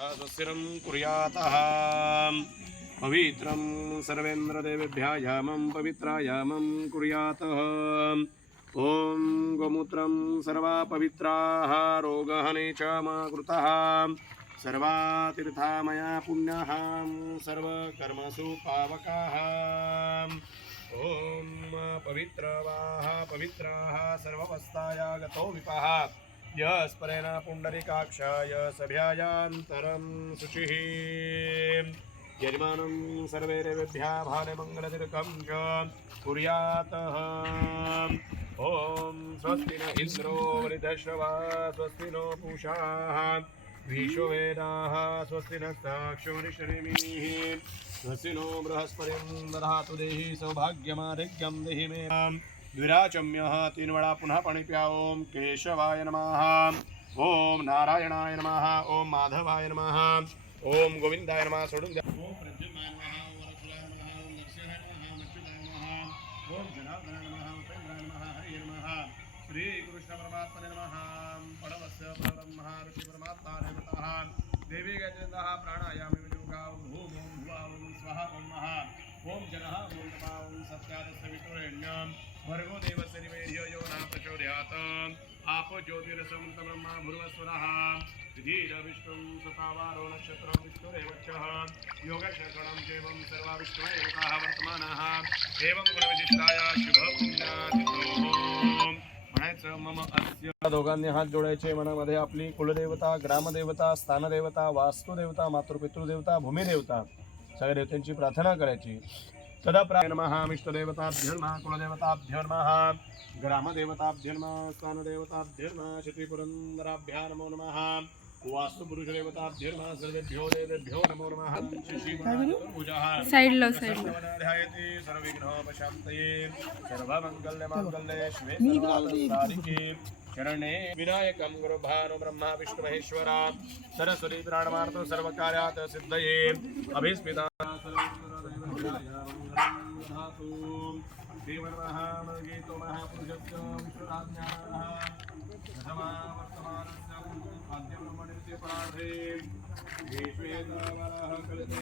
स्वस्तिरं कुर्यातः पवित्रं सर्वेन्द्रदेवेभ्यः यामं पवित्रायामं कुर्यातः। ॐ गोमूत्रं सर्वा पवित्राः रोगहने च मा कृतः सर्वा तीर्थामया पुण्यः सर्वकर्मसु पावकाः। ॐ पवित्राः सर्वावस्थाया गतो विपः यस्परेण पुण्डरीकाक्षाय सभ्यायान्तरं शुचिः यजमानं सर्वैरेभ्यः भालमङ्गलतिलकं च कुर्यातः। ॐ स्वस्ति न इन्द्रो वृद्धश्रवा स्वस्ति नो पूषा विश्ववेदाः स्वस्ति न साक्षुरिषरिमिः स्वस्ति नो बृहस्पतिं दधातु देहि सौभाग्यमाधिक्यं देहि मे द्विराचम्यः तीन वेळा पुनः पाणी प्या। ओम केशवाय नमः, ओम नारायणाय नमः, ओम माधवाय नमः, ओम गोविंदाय नमः। सोडून द्या। ओम प्रद्युम्नाय नमः, ओम वरदराय नमः, ओम नरसिंहाय नमः, ओम अच्युताय नमः, ओम जनार्दनाय नमः, उपेन्द्राय नमः, हरिये नमः, श्री कृष्ण परमात्मने नमः। परमस्य परब्रह्म ऋषि परमात्मा देवताः देवी गजेन्द्रः प्राणायामे विनियोगा ओम भूम ओम भुवा ओम स्वाहा ओम महा ओम जनः ओम तपः ओम सत्यादस्य वितुरेण्यं भर्गो देवस्य निवेद्यो यो न प्रचोदयात् आपो ज्योतिरसं ब्रह्मा भूर्भुवस्वरः विधिर विष्णुं सतावारो नक्षत्रं विष्णुरेवचः योगक्षेत्रं चैवं सर्वा विष्णुदेवताः वर्तमानाः एवं गुणविशिष्टाय शुभपुण्यातिथोः म्हणायचं मम अस्य। दोघांनी हात जोडायचे, मनामध्ये आपली कुलदेवता, ग्रामदेवता, स्थानदेवता, वास्तुदेवता, मातृपितृदेवता, भूमिदेवता सगळ्या देवतांची प्रार्थना करायची। सदा प्राय नमः इष्टदेवताभ्यो नमः, कुलदेवताभ्यो नमः, ग्रामदेवताभ्यो नमः, स्थानदेवताभ्यो नमः, श्रीपुरन्दराभ्यो नमो नमः, वास्तुपुरुषदेवताभ्यो नमः, सर्वेभ्यो देवेभ्यो नमो नमः। साइडला ध्यायति सर्वविघ्नोपशान्तये सर्वमङ्गलमाङ्गल्ये शिवे सर्वार्थसाधिके शरणे विनायकं गुरुभानो ब्रह्मा विष्णु महेश्वरा सरस्वती प्राणमार्तो सर्वकार्यात् सिद्धये अभिस्मिता देवनमः मर्गेतो महापुरुषस्य विश्वराज्ञाः प्रथमा वर्तमानस्य आद्यब्रह्मणस्य पार्थे विश्वेन्द्रवरः कलिते